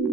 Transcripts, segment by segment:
Hey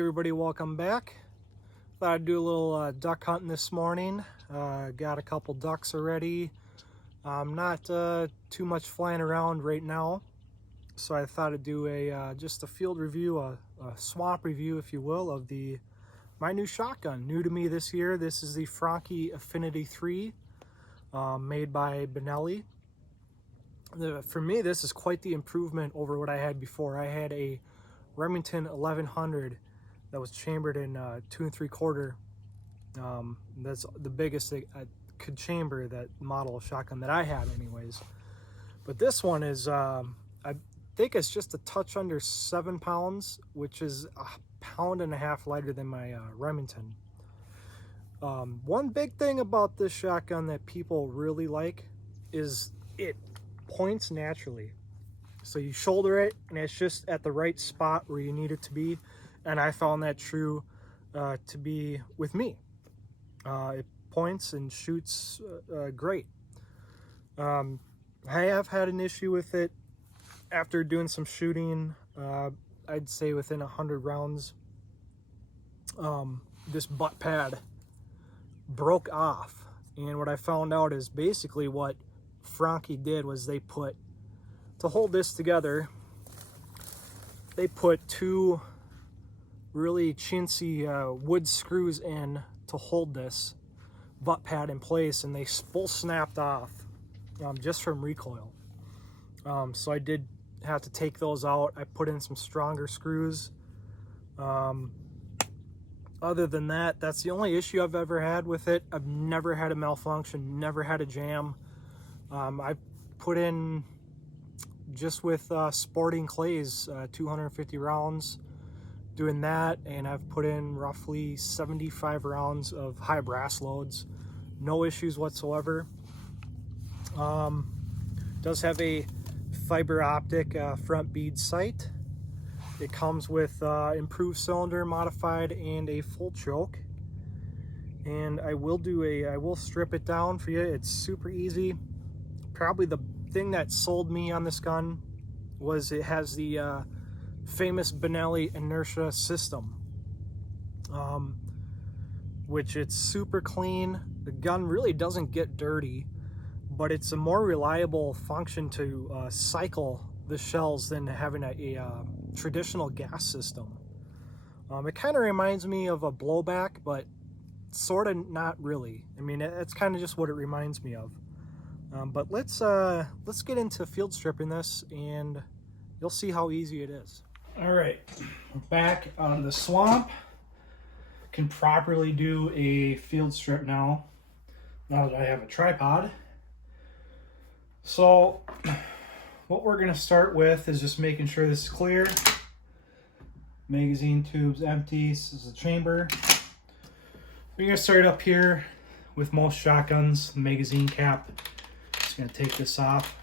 everybody, welcome back. Thought I'd do a little duck hunting this morning. Got a couple ducks already. Not too much flying around right now, so I thought I'd do just a field review, a swamp review, if you will, of my new shotgun. New to me this year. This is the Franchi Affinity 3, made by Benelli. For me, this is quite the improvement over what I had before. I had a Remington 1100 that was chambered in 2 3/4. That's the biggest I could chamber, that model of shotgun that I had anyways. But this one is, I think it's just a touch under 7 pounds, which is a pound and a half lighter than my Remington. One big thing about this shotgun that people really like is it points naturally. So you shoulder it and it's just at the right spot where you need it to be. And I found that true to be with me. It points and shoots great. I have had an issue with it after doing some shooting. I'd say within 100 rounds, this butt pad broke off. And what I found out is basically what Franchi did was to hold this together, they put 2 really chintzy wood screws in to hold this butt pad in place, and they full snapped off just from recoil. So I did have to take those out. I put in some stronger screws. Other than that, that's the only issue I've ever had with it. I've never had a malfunction, never had a jam. I put in, just with sporting clays, 250 rounds doing that, and I've put in roughly 75 rounds of high brass loads. No issues whatsoever. Does have a fiber optic front bead sight. It comes with improved cylinder, modified, and a full choke. And I will strip it down for you. It's super easy. Probably the thing that sold me on this gun was it has the famous Benelli inertia system, which it's super clean. The gun really doesn't get dirty, but it's a more reliable function to cycle the shells than having a traditional gas system. It kind of reminds me of a blowback, but sort of not really. I mean, it's kind of just what it reminds me of. But let's get into field stripping this, and you'll see how easy it is. All right, we're back on the swamp. Can properly do a field strip now that I have a tripod. So what we're gonna start with is just making sure this is clear. Magazine tube's empty. This is the chamber. We're gonna start up here with most shotguns, the magazine cap. Just gonna take this off.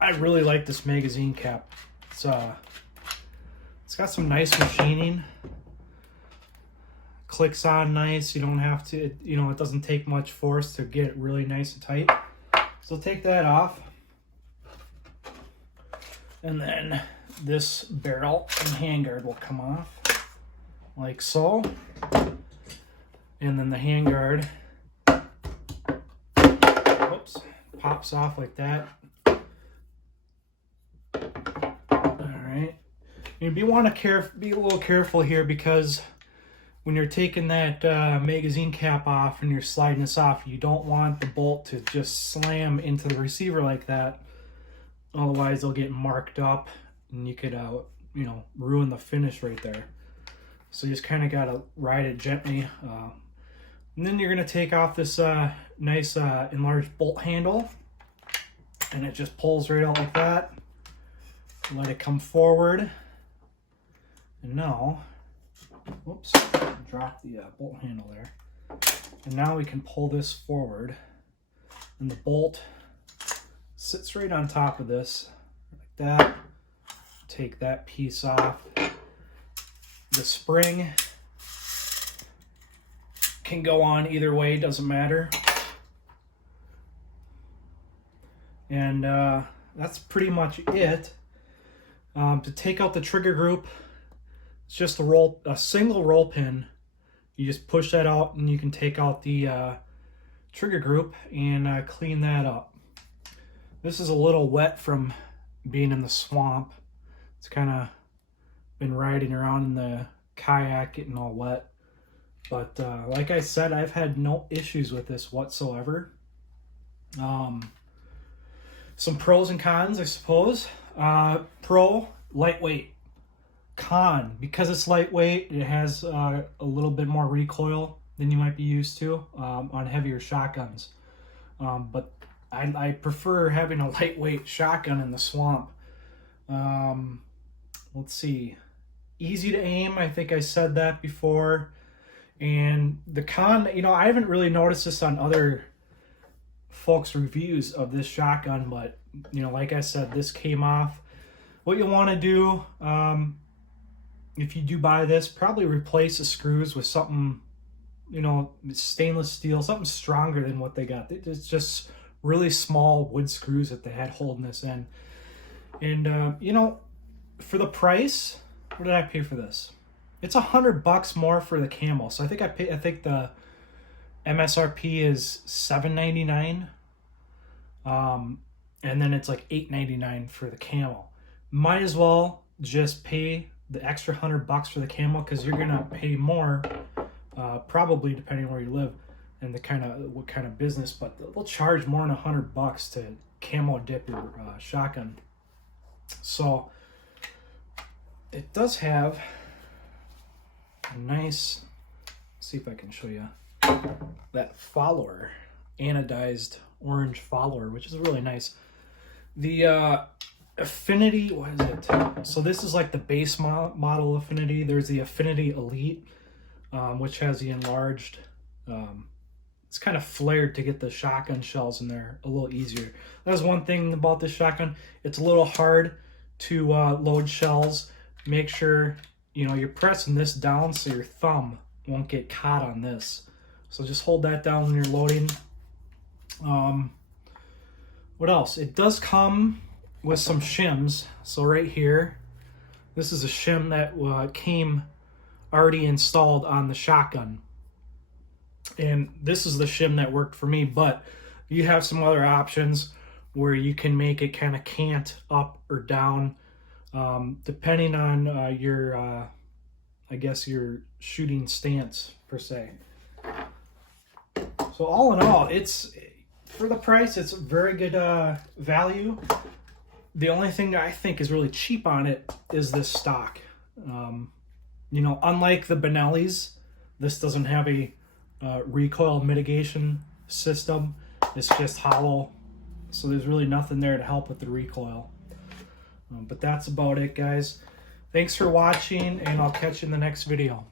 I really like this magazine cap. It's got some nice machining. Clicks on nice. You don't have to, it doesn't take much force to get it really nice and tight. So take that off. And then this barrel and handguard will come off like so. And then the handguard, whoops, pops off like that. Alright. You want to be a little careful here, because when you're taking that magazine cap off and you're sliding this off, you don't want the bolt to just slam into the receiver like that. Otherwise, they'll get marked up and you could you know, ruin the finish right there. So you just kind of got to ride it gently. And then you're going to take off this nice enlarged bolt handle, and it just pulls right out like that. Let it come forward. And now, whoops, drop the bolt handle there. And now we can pull this forward, and the bolt sits right on top of this like that. Take that piece off. The spring can go on either way, doesn't matter. And that's pretty much it. To take out the trigger group, it's just a single roll pin. You just push that out and you can take out the trigger group and clean that up. This is a little wet from being in the swamp. It's kind of been riding around in the kayak getting all wet. But like I said, I've had no issues with this whatsoever. Some pros and cons, I suppose. Pro, lightweight. Con, because it's lightweight, it has a little bit more recoil than you might be used to on heavier shotguns. But I prefer having a lightweight shotgun in the swamp. Let's see. Easy to aim, I think I said that before. And the con, you know, I haven't really noticed this on other folks' reviews of this shotgun, but, you know, like I said, this came off. What you want to do, if you do buy this, probably replace the screws with something, you know, stainless steel, something stronger than what they got. It's just really small wood screws that they had holding this in. And, you know, for the price, what did I pay for this? It's $100 more for the camo. So I think the MSRP is $7.99. And then it's like $8.99 for the camo. Might as well just pay the extra $100 for the camo, because you're gonna pay more, probably depending where you live and what kind of business. But they'll charge more than $100 to camo dip your shotgun. So it does have a nice. See if I can show you that follower, anodized orange follower, which is really nice. The Affinity, what is it? So this is like the base model Affinity. There's the Affinity Elite, which has the enlarged. It's kind of flared to get the shotgun shells in there a little easier. That's one thing about this shotgun. It's a little hard to load shells. Make sure, you know, you're pressing this down so your thumb won't get caught on this. So just hold that down when you're loading. What else? It does come with some shims. So right here, this is a shim that came already installed on the shotgun. And this is the shim that worked for me, but you have some other options where you can make it kind of cant up or down, depending on your, I guess, your shooting stance per se. So all in all, it's, for the price, it's a very good value. The only thing that I think is really cheap on it is this stock. You know, unlike the Benelli's, this doesn't have a recoil mitigation system. It's just hollow, so there's really nothing there to help with the recoil. But that's about it, guys. Thanks for watching, and I'll catch you in the next video.